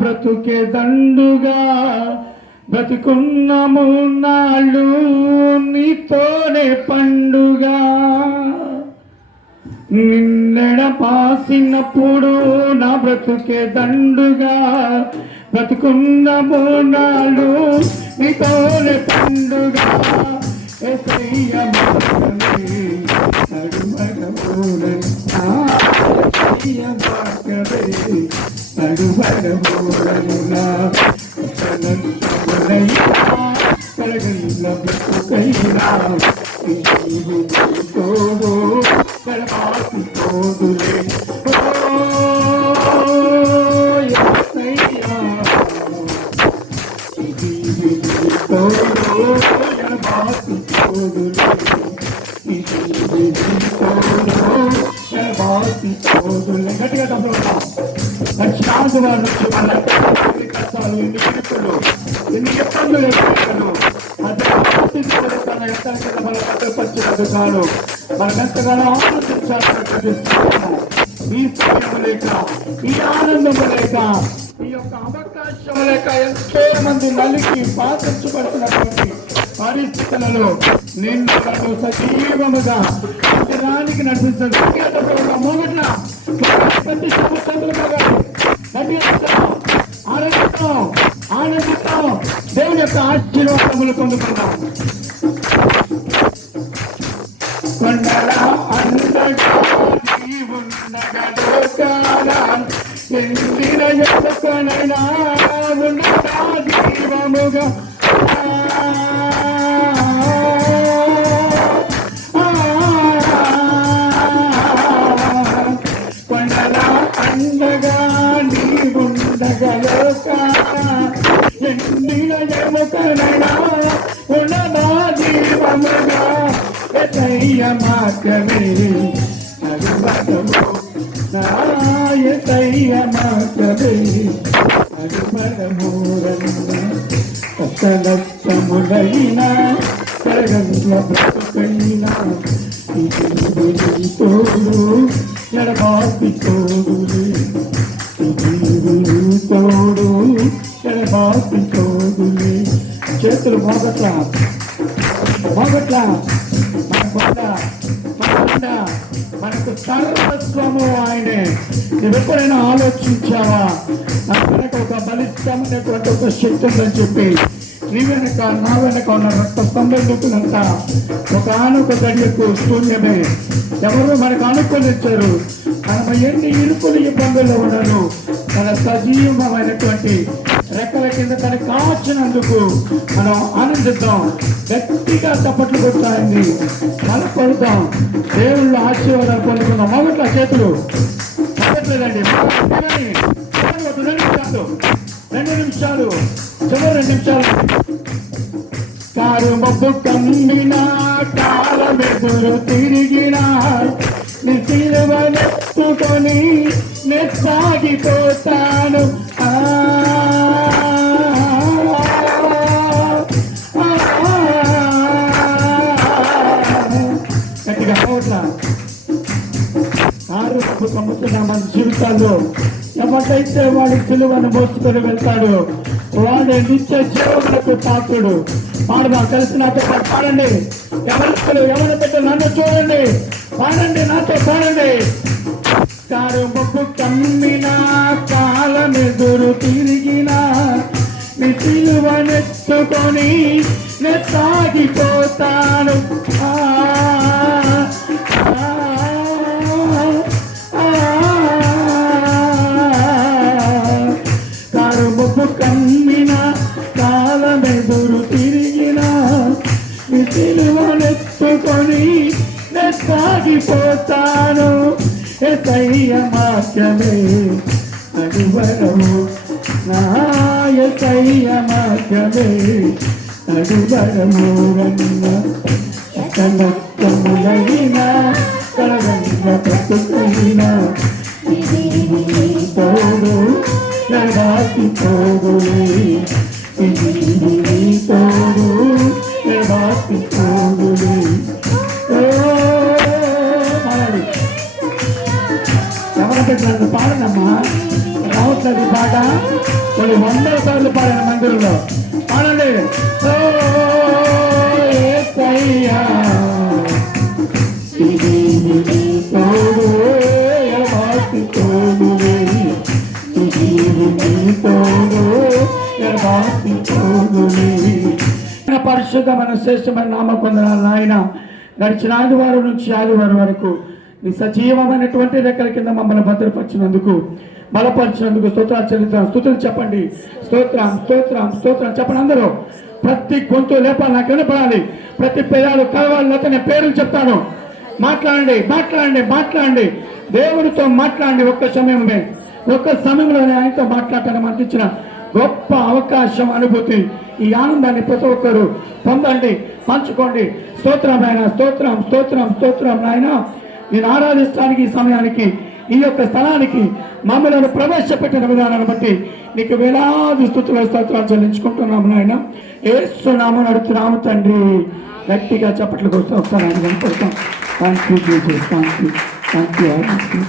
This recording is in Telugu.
బ్రతుకే దండుగా బ్రతికున్నము నాళ్ళు నీతోనే పండుగా నిన్నెడ పాసినప్పుడు నా బ్రతుకే దండుగా బ్రతికున్నము నాళ్ళు నీతోనే పండుగా నడువడమూలమునా కలగల్ల బ్రతుకైనా తోడు కడపాసి తోడులే తోడు కడపాసి తోడులే గట్టిగా తప్పకుండా లక్షలాది వారు నుంచి వాళ్ళ కష్టాలు ఎన్ని పిలుపులు ఎన్ని ఇబ్బందులు ఎదుర్కొన్నాడు మనకెంతగానో ఆలోచించాలని ఈ సమయం లేక ఈ ఆనందము లేక ఈ యొక్క అవకాశం లేక ఎంతో మంది నలికి బాధించబడుతున్నటువంటి పరిస్థితులలో నిన్ను సజీవముగా శరీరానికి నడిపించడం మొదట ప్రతి ఆనందిస్తాం ఆనందిస్తాం దేవుని యొక్క ఆశీర్వాదములు పొందుకుంటాం. కొండల ఎందిన ఎక్కనైనా ఉండగా జీవముగా కొండల అండగా నీవుండగలోక ఎందిన ఎక్కనైనా ఉండగా జీవముగా ఎతయ్య మాత్రమే అరువడము నాయతయ్య మాత్రమే అరువడమూరన్న కష్టలక్షములైనా కరగంల బ్రతుకైనా ఇది తోడు ఎడబాసి తోడులే తోడు ఎడబాసి తోడులే చేతులు మొదట్లా మనకు సర్వస్వము ఆయనే. నువ్వు ఎప్పుడైనా ఆలోచించావా నా వెనక ఒక బలిష్టమైనటువంటి ఒక శక్తి ఉందని చెప్పి నీ వెనక నా వెనక ఉన్న రక్త స్తంభంత ఒక ఆనొక గడియకు శూన్యమే. ఎవరు మనకు అనుకూలించారు. మనం ఎన్ని ఇరుకులు ఇబ్బందుల్లో ఉన్నాను తన సజీవమైనటువంటి రెక్కల కింద తన కాచినందుకు మనం ఆనందిద్దాం. గట్టిగా చప్పట్లు కొట్టాలని బలపడతాం. దేవుళ్ళు ఆశీర్వాదాలు పొందుకుందాం. మొదట్లో చేతులు మొదట్లేదండి. 2 నిమిషాలు చివరి 2 నిమిషాలు. కారు మబ్బు కమ్మిన కాలమెదురు తిరిగిన నీ సిలువనెత్తుకొని నే సాగిపోతాను. గట్టిగా పోట్లా కారు మబ్బు కమ్ముతున్న మన జీవితాల్లో ఎవరైతే వాడి సిలువను మోసుకొని వెళ్తాడు వాడి నిత్య జీవములకు పాత్రుడు. పాడదాం కలిసి నాతో పాడండి. ఎవరి పెద్ద నన్ను చూడండి, పాడండి నాతో పాడండి. కారు మబ్బు కమ్మిన కాలమెదురు తిరిగిన నీ సిలువనెత్తుకొని నే సాగిపోతాను. కారు మబ్బు కమ్మిన కాలమెదురు తిరిగిన నీ సిలువనెత్తుకొని నే సాగిపోతాను. ఎసయ్య మాత్రమే అడువరము నాయసయ్య మాత్రమే అడువరము రన్న కనత్తములైన కలగంగ బ్రతుకైన తోడు ఎడబాసి తోడులే తోడు ఎడబాసి తోడులే. ఎవరంటే పాడనమ్మా రావట్లేదు పాట. కొన్ని వందల సార్లు పాడిన మందిరంలో పాడండి. ఓ యేసయ్యా, ఇది నీ తోడు ఎడబాటు తోడువే, ఇది నీ తోడు ఎడబాటు తోడువే. పరిశుద్ధమైన శ్రేష్టమైన నామ పొందనాలు నాయన. గడిచిన ఆదివారం నుంచి ఆదివారం వరకు నీ సజీవమైనటువంటి రెక్కల కింద మమ్మల్ని భద్రపరిచినందుకు, బలపరిచినందుకు స్తోత్రాలు చెల్లిద్దాం. స్తుతులు చెప్పండి. స్తోత్రం స్తోత్రం స్తోత్రం చెప్పండి. అందరూ ప్రతి గొంతు లేపాలి, నాకు వినపడాలి. ప్రతి పేదాలు కలవాలి. లేకపోతే నేను పేర్లు చెప్తాను. మాట్లాడండి మాట్లాడండి మాట్లాడండి. దేవునితో మాట్లాడండి. ఒక్క సమయంలోనే ఆయనతో మాట్లాడటానికి మనకి ఇచ్చిన గొప్ప అవకాశం, అనుభూతి, ఈ ఆనందాన్ని ప్రతి ఒక్కరు పొందండి, పంచుకోండి. స్తోత్రం నాయన, స్తోత్రం స్తోత్రం స్తోత్రం నాయన. నేను ఆరాధిస్తానికి ఈ సమయానికి, ఈ యొక్క స్థలానికి మమ్మల్ని ప్రవేశపెట్టిన విధానాన్ని బట్టి నీకు వేలాది స్తుతుల స్తోత్రాలు చెల్లించుకుంటున్నాము నాయన. యేసు నామమున అడుగుతున్నాము తండ్రి. గట్టిగా చప్పట్లు కోసం ఒకసారి ఆయన కనపడతాం. Thank you Jesus, thank you.